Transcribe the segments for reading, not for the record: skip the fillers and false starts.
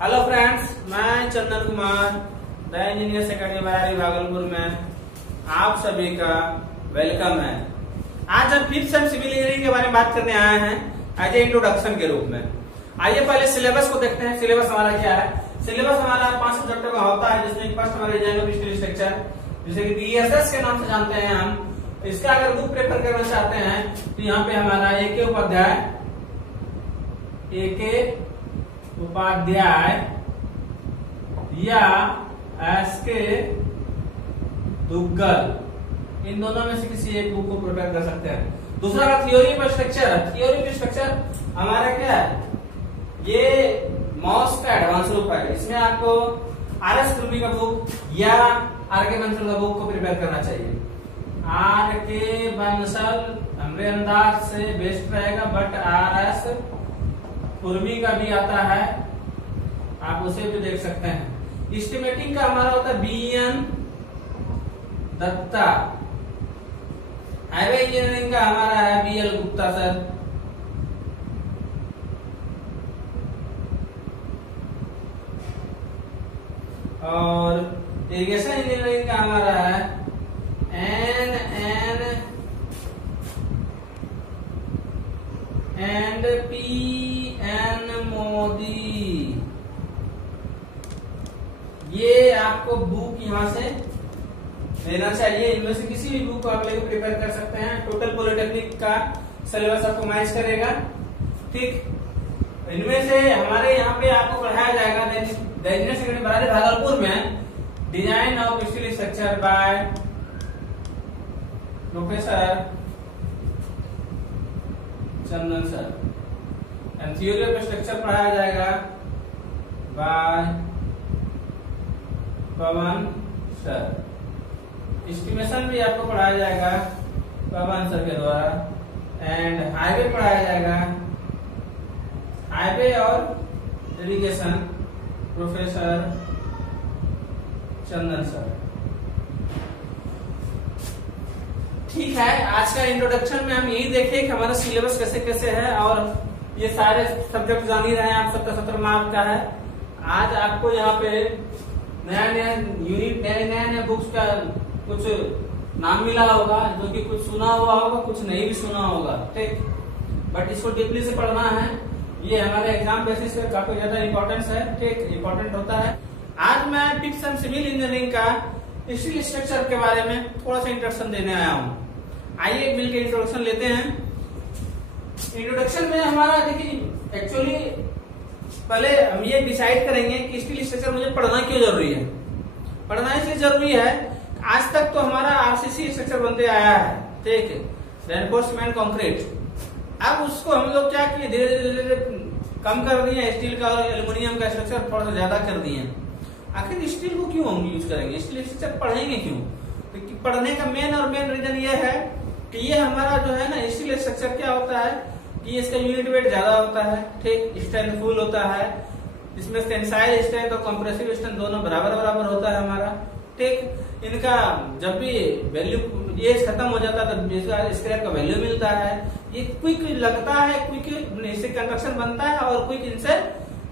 Hello friends, मैं Chandan Kumar the engineers academy Barari Bhagalpur में आप सभी का वेलकम है। आज हम फिफ्थ सेम सिविल इंजीनियरिंग के बारे में बात करने आए हैं एज ए इंट्रोडक्शन के रूप में। आइए पहले सिलेबस को देखते हैं। सिलेबस हमारा क्या है? सिलेबस हमारा 5 सब्जेक्टों का होता है, जिसमें फर्स्ट हमारा डिजाइन ऑफ स्टील स्ट्रक्चर, जिसे कि DSS के नाम से जानते हैं हम। इसका अगर बुक प्रेफर करना चाहते हैं तो यहाँ पे हमारा AK उपाध्याय या SK दुग्गल, इन दोनों में से किसी एक बुक को प्रिपेयर कर सकते हैं। दूसरा theory of structure. Theory of structure हमारा क्या है? ये मॉस का एडवांस रूप है। इसमें आपको RS कुर्मी का बुक या RK बंसल का बुक को प्रिपेयर करना चाहिए। RK बंसल हमरे अंदाज से बेस्ट रहेगा, बट RS कुर्मी का भी आता है, आप उसे भी देख सकते हैं। एस्टिमेटिंग का हमारा होता है BN दत्ता। हाईवे इंजीनियरिंग का हमारा है BL गुप्ता सर। और इरिगेशन इंजीनियरिंग का हमारा है NN एंड PN मोदी। ये आपको बुक यहां से लेना चाहिए। इनमें से किसी भी बुक को आप लेकर प्रिपेयर कर सकते हैं। टोटल पॉलिटेक्निक का सिलेबस आपको मैच करेगा। ठीक, इनमें से हमारे यहाँ पे आपको पढ़ाया जाएगा the engineers academy Barari Bhagalpur में design of steel structure by professor Chandan sir and theory of structure पढ़ाया जाएगा बाय पवन सर। एस्टिमेशन भी आपको पढ़ाया जाएगा पवन सर के द्वारा। एंड हाईवे पढ़ाया जाएगा, हाईवे और इरिगेशन प्रोफेसर चंदन सर। ठीक है, आज का इंट्रोडक्शन में हम यही देखें कि हमारा सिलेबस कैसे कैसे है, और ये सारे सब्जेक्ट जान ही रहे हैं आप। 70 मार्क का है। आज आपको यहाँ पे नया नया यूनिट, नया बुक्स का कुछ नाम मिला होगा, जो कि कुछ सुना हुआ होगा, कुछ नहीं भी सुना होगा। ठीक, बट इसको डीपली से पढ़ना है। ये हमारे एग्जाम बेसिस पे काफी ज्यादा इंपॉर्टेंस है। ठीक, इंपॉर्टेंट होता है। आज मैं फिफ्थ सेम सिविल इंजीनियरिंग का स्टील स्ट्रक्चर के बारे में थोड़ा सा इंट्रोडक्शन देने आया हूँ। आइए मिलकर इंट्रोडक्शन लेते हैं। इंट्रोडक्शन में हमारा देखिए, एक्चुअली पहले हम ये डिसाइड करेंगे कि स्टील स्ट्रक्चर मुझे पढ़ना क्यों जरूरी है। पढ़ना इसलिए जरूरी है, आज तक तो हमारा RCC स्ट्रक्चर बनते आया है, ठीक है, रेनफोर्समेंट कंक्रीट। अब उसको हम लोग क्या किए, धीरे धीरे कम कर दिए। स्टील का और एल्यूमिनियम का स्ट्रक्चर थोड़ा सा ज्यादा कर दिए। आखिर स्टील को क्यों हम यूज करेंगे, स्टील स्ट्रक्चर पढ़ेंगे क्यों? तो पढ़ने का मेन रीजन ये है कि ये हमारा जो है ना स्टील स्ट्रक्चर क्या होता है कि इसका यूनिट वेट ज्यादा होता है। ठीक, स्ट्रेंथफुल होता है। इसमें टेंसाइल स्ट्रेंथ और कंप्रेसिव स्ट्रेंथ दोनों बराबर होता है हमारा। ठीक, इनका जब भी वैल्यू एज खत्म हो जाता है तो इसका स्क्रैप का वैल्यू मिलता है। ये क्विक लगता है, क्विक इससे कंस्ट्रक्शन बनता है, और क्विक इनसे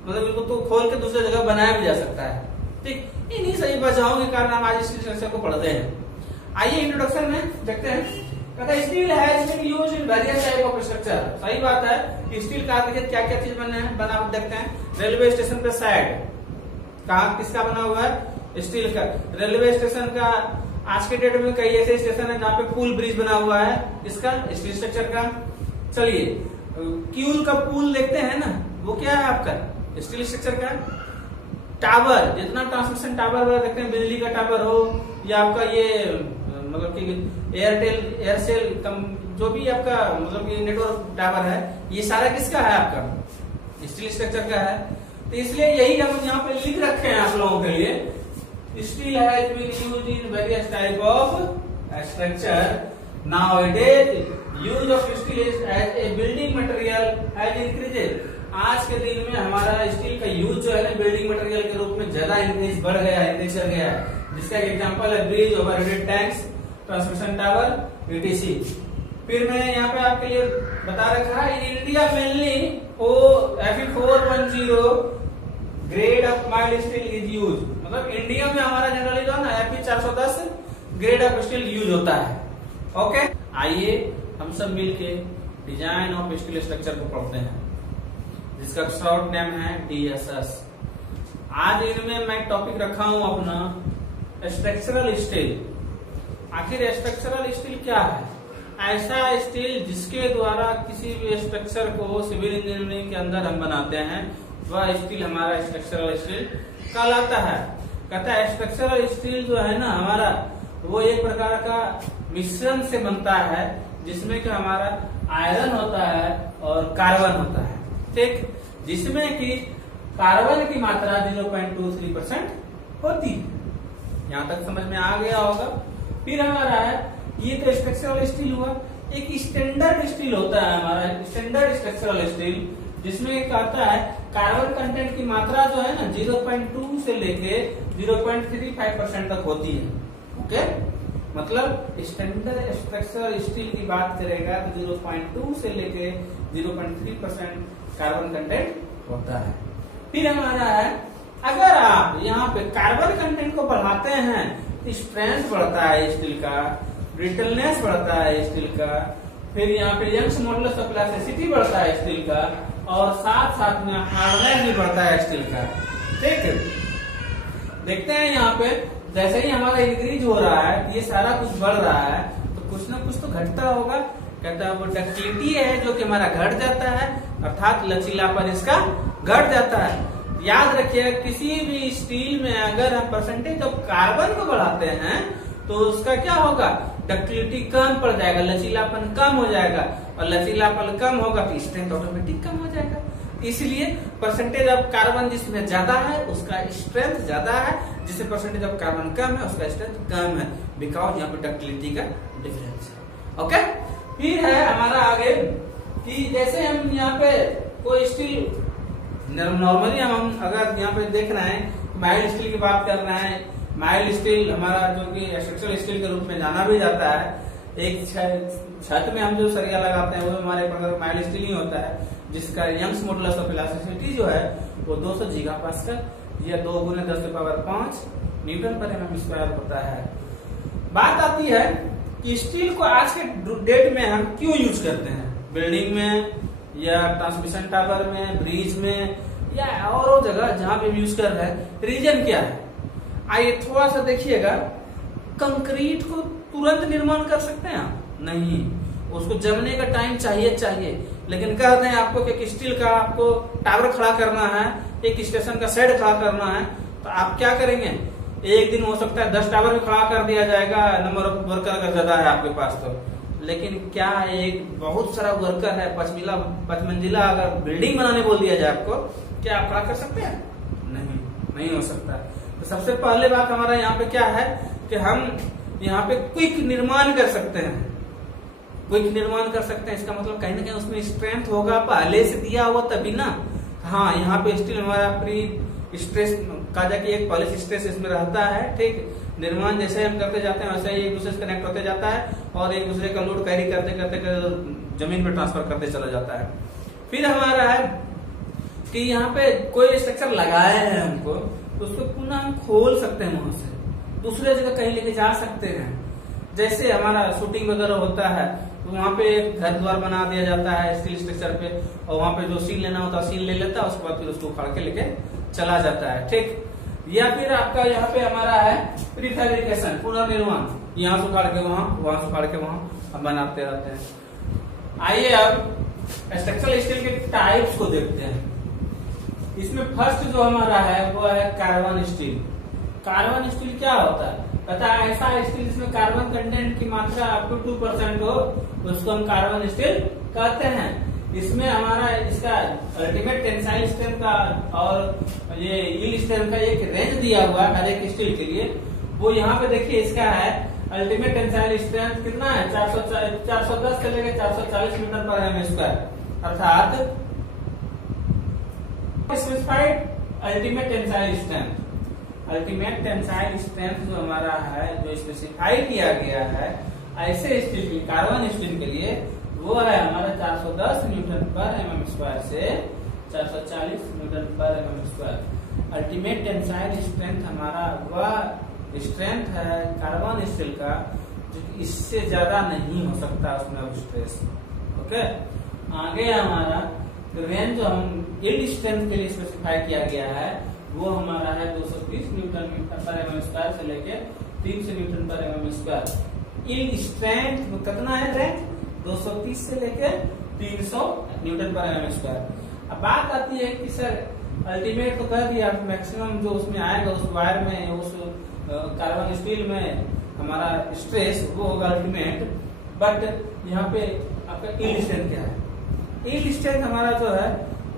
मतलब इनको तो खोल के दूसरी जगह बनाया भी जा सकता है। ठीक, इन्हीं सही वजहों के कारण हम आज स्टील स्ट्रक्चर को पढ़ते हैं। आइए इंट्रोडक्शन में देखते हैं। स्टील है use in various type of structure. सही बात है कि स्टील का क्या क्या चीज बना देखते हैं। रेलवे स्टेशन पे साइड कहाँ किसका बना हुआ है? स्टील का। रेलवे स्टेशन का आज के डेट में कई ऐसे स्टेशन है जहाँ पे पुल ब्रिज बना हुआ है, इसका स्टील स्ट्रक्चर का। चलिए, क्यूल का पुल देखते हैं ना, वो क्या है आपका स्टील स्ट्रक्चर का। टावर, जितना ट्रांसमिशन टावर देखते हैं, बिजली का टावर हो या आपका ये मतलब कि एयरसेल जो भी आपका मतलब कि नेटवर्क टावर है, ये सारा किसका है? आपका स्टील स्ट्रक्चर का है। तो इसलिए यही हम यहाँ पे लिख रखे हैं आप लोगों के लिए। Steel has been used in various type of structure. Nowadays, use of steel as a building material has increased. आज के दिन में हमारा स्टील का यूज जो है ना बिल्डिंग मटेरियल के रूप में ज्यादा इंक्रीज बढ़ गया है, इंक्रीज कर गया है। जिसका एक एग्जांपल है bridge, overhead tanks, transmission tower, ETC। फिर मैंने यहाँ पे आपके लिए बता रखा है India mainly FE410 grade of mild steel is use, मतलब इंडिया में हमारा जनरली जो है ना Fe 410 grade of steel use होता है। ओके, आइए हम सब मिलके डिजाइन ऑफ स्टील स्ट्रक्चर को पढ़ते हैं, जिसका शॉर्ट नेम है DSS। आज इनमें मैं टॉपिक रखा हूं अपना स्ट्रक्चरल स्टील। आखिर स्ट्रक्चरल स्टील क्या है? ऐसा स्टील जिसके द्वारा किसी भी स्ट्रक्चर को सिविल इंजीनियरिंग के अंदर हम बनाते हैं, वह स्टील हमारा स्ट्रक्चरल स्टील कहलाता है। कहता है स्ट्रक्चरल स्टील जो है ना हमारा, वो एक प्रकार का मिश्रण से बनता है, जिसमें कि हमारा आयरन होता है और कार्बन होता है, ठीक, जिसमें कि कार्बन की मात्रा 0.23% होती है। यहां तक समझ में आ गया होगा। फिर हमारा है, ये तो स्ट्रक्चरल स्टील हुआ। एक स्टैंडर्ड स्टील होता है हमारा, स्टैंडर्ड स्ट्रक्चरल स्टील, जिसमें कहता है कार्बन कंटेंट की मात्रा जो है ना 0.2 से लेके 0.35% तक होती है। ओके, मतलब स्टैंडर्ड स्ट्रक्चरल स्टील की बात करेगा तो 0.2 से लेके 0.3% कार्बन कंटेंट होता है। फिर हमारा है, अगर आप यहाँ पे कार्बन कंटेंट को बढ़ाते हैं तो स्ट्रेंथ बढ़ता है स्टील का, ब्रिटलनेस बढ़ता है स्टील का, फिर यहाँ पे यंग्स मॉडुलस ऑफ इलास्टिसिटी बढ़ता है स्टील का, और साथ साथ में हार्डनेस भी बढ़ता है स्टील का। ठीक है, देखते हैं यहाँ पे जैसे ही हमारा इंक्रीज हो रहा है, ये सारा कुछ बढ़ रहा है, तो कुछ ना कुछ तो घटता होगा। कहता है वो डक्टिलिटी है जो कि हमारा घट जाता है, अर्थात लचीलापन इसका घट जाता है। याद रखिए, किसी भी स्टील में अगर हम परसेंटेज ऑफ कार्बन को बढ़ाते हैं तो उसका क्या होगा, डक्टिलिटी कम पड़ जाएगा, लचीलापन कम हो जाएगा, और लचीलापन कम होगा तो स्ट्रेंथ ऑटोमेटिक कम हो जाएगा। इसलिए परसेंटेज ऑफ कार्बन जिसमें ज्यादा है उसका स्ट्रेंथ ज्यादा है, जिससे परसेंटेज ऑफ कार्बन कम है उसका स्ट्रेंथ कम है, बिकॉज यहाँ पे डक्टिलिटी का डिफरेंस है। ओके, फिर है हमारा आगे कि जैसे हम यहाँ पे कोई स्टील नॉर्मली हम अगर यहाँ पे देख रहे हैं, माइल्ड स्टील की बात कर रहे हैं। माइल्ड स्टील हमारा जो कि स्ट्रक्चरल स्टील के रूप में जाना भी जाता है। एक छत में हम जो सरिया लगाते हैं वो हमारे प्रकार माइल्ड स्टील ही होता है, जिसका यंग्स मॉडुलस ऑफ इलास्टिसिटी जो है वो 200 गीगापास्कल या 2 × 10⁵ न्यूटन पर mm स्क्वायर होता है। बात आती है कि स्टील को आज के डेट में हम क्यों यूज करते हैं, बिल्डिंग में या ट्रांसमिशन टावर में, ब्रिज में, या और जगह जहां पे यूज कर रहे हैं। रीजन क्या है? आइए थोड़ा सा देखिएगा। कंक्रीट को तुरंत निर्माण कर सकते हैं आप? नहीं, उसको जमने का टाइम चाहिए। लेकिन कहते हैं आपको कि स्टील का आपको टावर खड़ा करना है, एक स्टेशन का शेड खड़ा करना है, तो आप क्या करेंगे? एक दिन हो सकता है 10 टावर भी खड़ा कर दिया जाएगा, नंबर ऑफ वर्कर अगर ज्यादा है आपके पास तो। लेकिन क्या एक बहुत सारा वर्कर है, 5 मंजिला अगर बिल्डिंग बनाने बोल दिया जाए आपको, क्या आप खड़ा कर सकते हैं? नहीं हो सकता। तो सबसे पहले बात हमारा यहाँ पे क्या है कि हम यहाँ पे क्विक निर्माण कर सकते हैं। क्विक निर्माण कर सकते हैं, इसका मतलब कहीं ना कहीं उसमें स्ट्रेंथ होगा, पहले से दिया हुआ तभी ना। हाँ, यहाँ पे स्टील हमारा प्री स्ट्रेस कहा जाए कि एक पॉलिश स्ट्रेस इसमें रहता है। ठीक, निर्माण जैसे हम करते जाते हैं वैसे ही एक दूसरे से कनेक्ट होते जाता है, और एक दूसरे का लोड कैरी करते करते जमीन पे ट्रांसफर करते चला जाता है। फिर हमारा है कि यहाँ पे कोई स्ट्रक्चर लगाया है हमको, तो उसको पुनः हम खोल सकते हैं, वहां से दूसरे जगह कहीं लेके जा सकते हैं। जैसे हमारा शूटिंग वगैरह होता है तो वहां पे घर द्वार बना दिया जाता है स्टील स्ट्रक्चर पे, और वहां पे जो सील लेना होता है सील ले लेता है, उसके बाद फिर उसको उखाड़ के लेके चला जाता है। ठीक, या फिर आपका यहाँ पे हमारा है प्रीफैब्रिकेशन, पुनर्निर्माण, यहाँ से उखाड़ के वहां से उखाड़ के वहां हम बनाते रहते हैं। आइए अब स्ट्रक्चरल स्टील के टाइप्स को देखते हैं। इसमें फर्स्ट जो हमारा है वो है कार्बन स्टील। कार्बन स्टील क्या होता है? पता है, ऐसा स्टील जिसमें कार्बन कंटेंट की मात्रा अप टू 2% हो, उसको हम कार्बन स्टील कहते हैं। इसमें हमारा इसका अल्टीमेट टेंसाइल स्ट्रेंथ का और ये यील्ड स्ट्रेंथ का एक रेंज दिया हुआ है हर एक स्टील के लिए। वो यहाँ पे देखिए, इसका है अल्टीमेट टेंसाइल स्ट्रेंथ कितना है, 410 से लेकर 440 मीटर पर एम स्क्वायर, अर्थात specified ultimate tensile strength. Ultimate tensile strength जो हमारा है, जो स्पेसिफाई किया गया है ऐसे स्टील की, कार्बन स्टील के लिए, वो है हमारा 410 न्यूटन पर mm स्क्वायर से 440 न्यूटन पर mm square. Ultimate tensile strength हमारा वह स्ट्रेंथ है कार्बन स्टील का जो इससे ज्यादा नहीं हो सकता उसमें अब स्ट्रेस। ओके, आगे हमारा रेंज जो हम यील्ड स्ट्रेंथ के लिए स्पेसिफाई किया गया है वो हमारा है 230 न्यूटन पर एमएम स्क्वायर से लेके 300 न्यूटन पर एमएम स्क्वायर। यील्ड स्ट्रेंथ कितना है रेंज 230 से लेके 300 न्यूटन पर एमएम स्क्वायर। अब बात आती है कि सर अल्टीमेट तो कह दिया, मैक्सिमम जो उसमें आएगा उस वायर में उस कार्बन स्टील में हमारा स्ट्रेस वो होगा अल्टीमेट, बट यहाँ पे आपका यील्ड स्ट्रेंथ क्या है? यील्ड स्ट्रेंथ हमारा जो है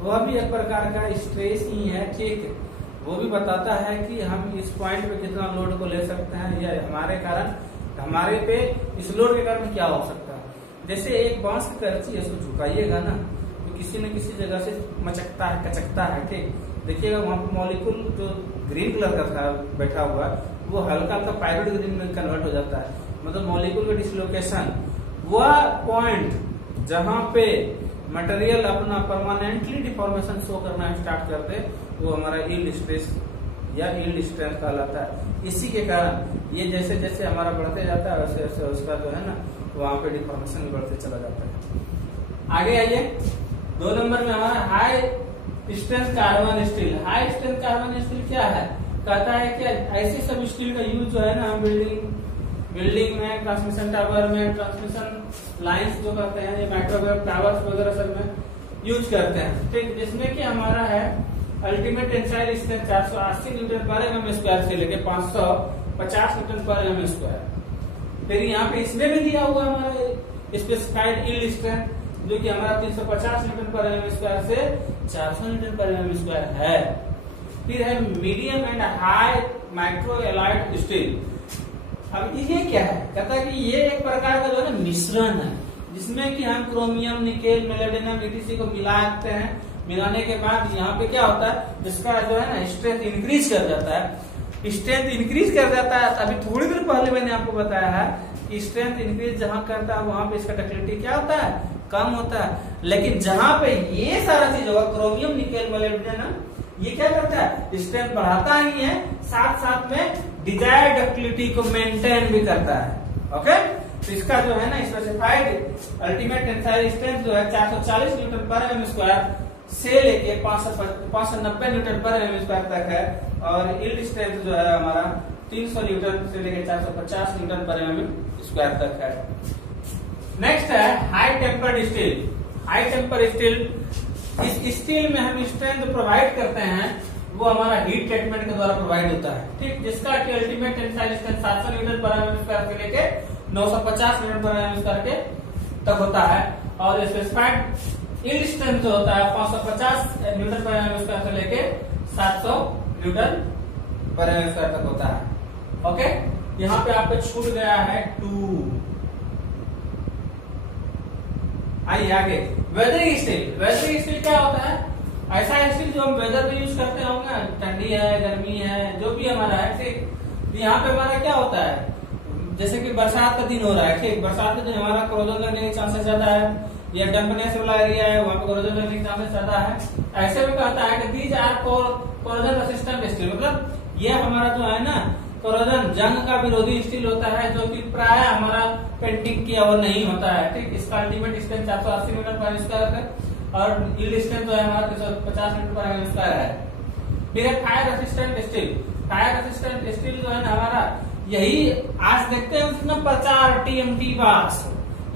वह भी एक प्रकार का स्ट्रेस ही है, ठीक। वो भी बताता है कि हम इस पॉइंट पे कितना लोड को ले सकते हैं या हमारे कारण हमारे पे इस लोड के कारण क्या हो सकता है। जैसे एक बांस की करची है, उसको झुकाइएगा ना तो किसी न किसी जगह से मचकता है, कचकता है, ठीक। देखिएगा वहां पे मॉलिक्यूल जो ग्रीन कलर का था बैठा हुआ वो हल्का हल्का पायरोड ग्रीन में कन्वर्ट हो जाता है, मतलब मॉलिक्यूल का डिसलोकेशन। वह पॉइंट जहां पे मटेरियल अपना परमानेंटली डिफॉर्मेशन शो करना स्टार्ट कर दे वो हमारा यील्ड स्ट्रेस या यील्ड स्ट्रेंथ कहलाता है। इसी के कारण ये जैसे जैसे हमारा बढ़ते जाता है वैसे वैसे उसका जो है ना वहां पे डिफॉर्मेशन भी बढ़ते चला जाता है। आगे आइए, 2 नंबर में हमारा high strength carbon steel. High strength carbon steel क्या है? कहता है कि ऐसे सब स्टील का यूज जो है ना हम बिल्डिंग में, ट्रांसमिशन टावर में, ट्रांसमिशन लाइंस जो करते हैं, ये माइक्रोवेव टावर्स वगैरह सब में यूज करते हैं, ठीक। जिसमें कि हमारा है अल्टीमेट टेंसाइल स्ट्रेंथ 480 न्यूटन पर एमएम स्क्वायर से लेके 550 न्यूटन पर एमएम स्क्वायर। फिर यहाँ पे इसमें भी दिया हुआ हमारा स्पेसिफाइड यील्ड स्ट्रेंथ जो कि हमारा 350 न्यूटन पर एमएम स्क्वायर से 400 न्यूटन पर एमएम स्क्वायर है। फिर है medium and high micro allied steel. अब ये क्या है? कहता है कि ये एक प्रकार का जो है मिश्रण है जिसमें कि हम क्रोमियम, निकेल, मेलाडेनम etc को मिलाते हैं। मिलाने के बाद यहाँ पे क्या होता है, जिसका जो है ना स्ट्रेंथ इंक्रीज कर जाता है। स्ट्रेंथ इंक्रीज कर जाता है, अभी थोड़ी देर पहले मैंने आपको बताया है कि स्ट्रेंथ इंक्रीज जहां करता है वहां पे इसका डक्टिलिटी क्या होता है, कम होता है। लेकिन जहां पे ये सारा चीज होगा क्रोमियम, निकेल, मेलाडेनम, ये क्या करता है, स्ट्रेंथ बढ़ाता ही है, साथ साथ में डिजायर्ड डक्टिलिटी को मेंटेन भी करता है। ओके, तो इसका जो है ना स्पेसिफाइड अल्टीमेट टेंसाइल स्ट्रेंथ जो है 440 न्यूटन पर एमएम स्क्वायर से लेके 590 न्यूटन पर एमएम स्क्वायर तक है, और यील्ड स्ट्रेंथ जो है हमारा 300 न्यूटन से लेके 450 न्यूटन पर एमएम स्क्वायर तक है। नेक्स्ट है high tempered steel. High temper steel, इस स्टील में हम स्ट्रेंथ प्रोवाइड करते हैं वो हमारा हीट ट्रीटमेंट के द्वारा प्रोवाइड होता है, ठीक। जिसका कि अल्टीमेट टेंसाइल स्ट्रेंथ 700 न्यूटन पर एमएम स्क्वायर से लेके 950 न्यूटन पर एमएम स्क्वायर के तक होता है, और स्पेसिफाइड यील्ड स्ट्रेंथ जो होता है 550 न्यूटन पर एमएम स्क्वायर से लेके 700 न्यूटन पर एमएम स्क्वायर तक होता है। ओके, यहाँ पे आपको छूट गया है 2। आइए आगे, वेदरिंग स्टील। वेदरिंग स्टील क्या होता है? ऐसा स्टील जो हम वेदर में यूज करते होंगे, ठंडी है, गर्मी है, जो भी हमारा है, ठीक। यहाँ पे हमारा क्या होता है, जैसे कि बरसात का दिन हो रहा है, ठीक। बरसात के दिन हमारा कोरोजन लगने के चांसेस ज्यादा है, या डंपनेस वाला एरिया है वहाँ पे कोरोजन लगने के चांसेस ज्यादा है। ऐसे में कहता है कि these are corrosion resistant steel, मतलब ये हमारा जो है ना कोरोजन जंग का विरोधी स्टील होता है, जो कि प्राय हमारा पेंटिंग की ओर नहीं होता है, ठीक। इसका अल्टीमेट स्ट्रेंथ 480 न्यूटन पर स्क्वायर है, और यील्ड स्ट्रेंथ जो है हमारा 350 न्यूटन पर एमएम स्क्वायर है। फिर fire resistant steel. Fire resistant steel जो है ना हमारा, यही आज देखते हैं कितना प्रचार टीएमटी बार्स,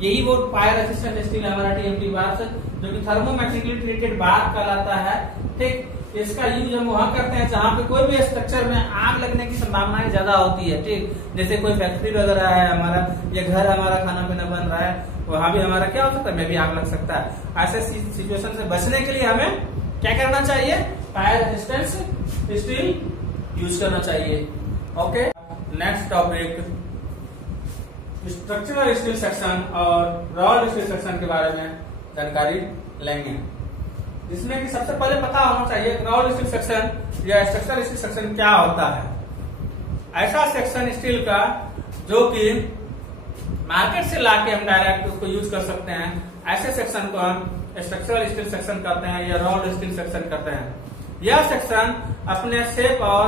यही वो फायर रेसिस्टेंट स्टील हमारा टीएमटी बार्स, जो कि थर्मोमैग्नेटिकली ट्रीटेड बार कहलाता है, ठीक। इसका यूज हम वहां करते हैं जहां पे कोई भी स्ट्रक्चर में आग लगने की संभावनाएं ज्यादा होती है, ठीक। जैसे कोई फैक्ट्री वगैरह है हमारा, या घर हमारा खाना पीना बन रहा है, वहां भी हमारा क्या हो सकता है, में भी आग लग सकता है। ऐसे सिचुएशन से बचने के लिए हमें क्या करना चाहिए, फायर रेजिस्टेंस स्टील यूज करना चाहिए। Okay, next topic structural steel section और रॉड स्टील सेक्शन के बारे में जानकारी लेंगे, जिसमें कि सबसे पहले पता होना चाहिए रॉड स्टील सेक्शन या स्ट्रक्चरल स्टील सेक्शन क्या होता है। ऐसा सेक्शन स्टील का जो कि मार्केट से लाके हम डायरेक्ट उसको यूज कर सकते हैं, ऐसे सेक्शन को हम स्ट्रक्चरल स्टील सेक्शन कहते हैं या रॉड स्टील सेक्शन कहते हैं। यह सेक्शन अपने शेप और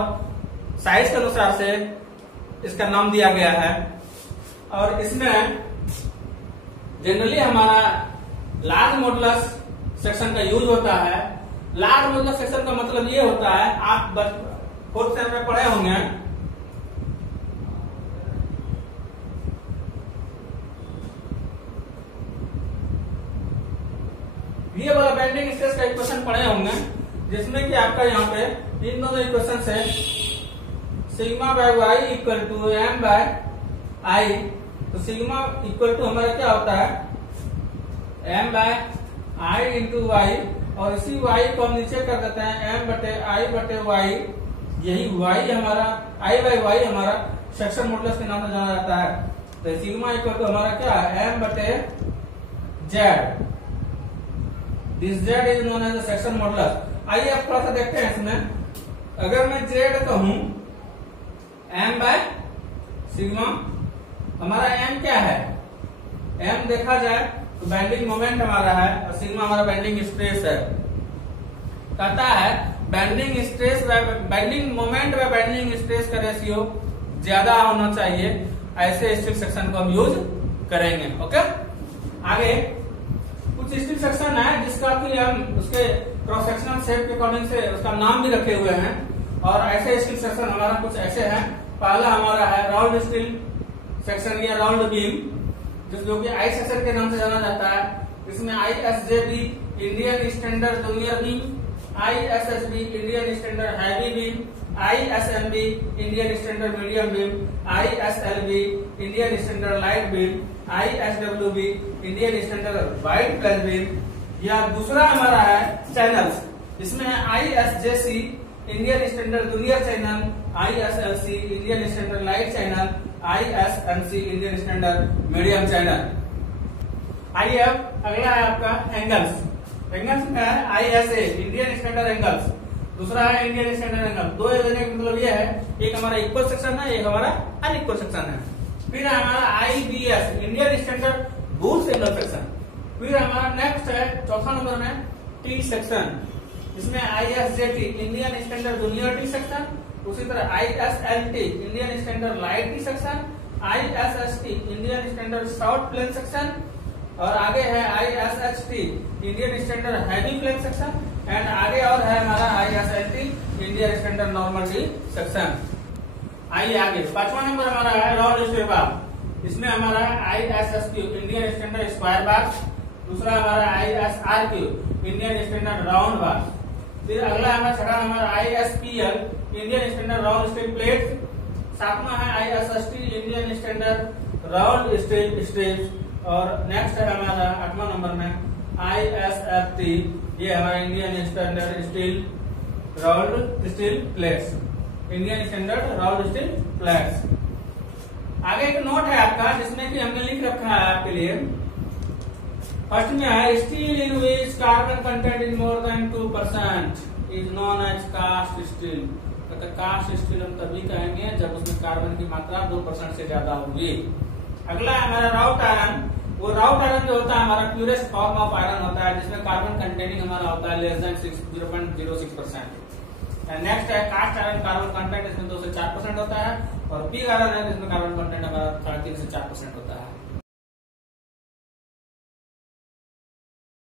साइज के अनुसार से इसका नाम दिया गया है। और इसमें जनरली हमारा लार्ज मॉडुलस सेक्शन का यूज होता है। लार्ज मॉडुलस सेक्शन का मतलब ये होता है, आप 4th सेम में पढ़े होंगे, ये वाला बेंडिंग स्ट्रेस का इक्वेशन पढ़े होंगे, जिसमें कि आपका यहाँ पे इन दोनों इक्वेशन से sigma by y equal to M by I. तो सिग्मा इक्वल टू हमारा क्या होता है, M by I into y, और इसी वाई को हम नीचे कर देते हैं एम बटे आई बटे वाई। यही वाई हमारा, आई बाय वाई हमारा सेक्शन मॉडुलस के नाम से जाना जाता है। तो सिग्मा इक्वल टू हमारा क्या है, एम बटे Z. This Z is known as section modulus. आइए आप थोड़ा सा देखते हैं इसमें। अगर मैं जेड कहूं एम बाय सिग्मा, हमारा एम क्या है, एम देखा जाए तो बेंडिंग मोमेंट हमारा है और सिग्मा हमारा बेंडिंग स्ट्रेस है। कहता है बेंडिंग स्ट्रेस बेंडिंग मोमेंट व बेंडिंग स्ट्रेस का रेशियो ज्यादा होना चाहिए, ऐसे स्टील सेक्शन को हम यूज करेंगे। ओके, आगे कुछ स्टील सेक्शन है जिसका कि हम उसके क्रॉस सेक्शनल शेप के अकॉर्डिंग से उसका नाम भी रखे हुए हैं। और ऐसे स्टील सेक्शन हमारा कुछ ऐसे हैं। पहला हमारा है राउंड स्टील सेक्शन या राउंड बीम, जो कि आई सेक्शन के नाम से जाना जाता है। इसमें ISJB Indian standard junior beam, ISHB Indian standard heavy beam, ISMB Indian standard medium beam, ISLB Indian standard light beam, ISWB Indian standard wide flash beam. या दूसरा हमारा है चैनल्स, इसमें है ISJC Indian standard junior channel, ISLC Indian standard light channel, ISMC Indian standard medium channel. आइए अब अगला है आपका एंगल्स। एंगल्स में है ISA इंडियन स्टैंडर्ड एंगल्स, दूसरा है इंडियन स्टैंडर्ड एंगल। दो देने का मतलब ये है, एक हमारा इक्वल सेक्शन है, एक हमारा अनइक्वल सेक्शन है। फिर हमारा IBS Indian standard booth angle section. फिर हमारा नेक्स्ट है चौथा नंबर में टी सेक्शन, इसमें ISJT Indian standard junior T section, उसी तरह ISLT Indian standard light T section, ISHT Indian standard short plane section, और आगे है ISHT Indian standard heavy plane section, and आगे और है हमारा ISLT Indian standard normal T section. आइए आगे 5वां नंबर हमारा है राउंड स्क्वायर बार। इसमें हमारा ISSQ Indian standard square bar, दूसरा हमारा ISRQ इंडियन स्टैंडर्ड राउंड बार। फिर अगला हमारा छठा हमारा ISPL Indian standard round steel plate. सातवां है ISHT Indian standard round steel strips. और नेक्स्ट है हमारा 8वां नंबर में ISFT, ये हमारा Indian standard steel round steel plates, Indian standard round steel plates. आगे एक नोट है आपका जिसमें कि हमने लिख रखा है आपके लिए। फर्स्ट में है steel in which carbon content is more than 2% is known as cast steel. तो कास्ट स्टील हम तभी कहेंगे जब उसमें कार्बन की मात्रा 2% से ज्यादा होगी। अगला है हमारा राउट आयरन। वो राउट आयरन जो होता है हमारा प्यूरेस्ट फॉर्म ऑफ आयरन होता है, जिसमें कार्बन कंटेनिंग हमारा होता है लेस देन 0.06%। नेक्स्ट है कास्ट आयरन, कार्बन कंटेंट इसमें 2 से 4% होता है। और पिग आयरन है जिसमें कार्बन कंटेंट हमारा 3.5 से 4% होता है।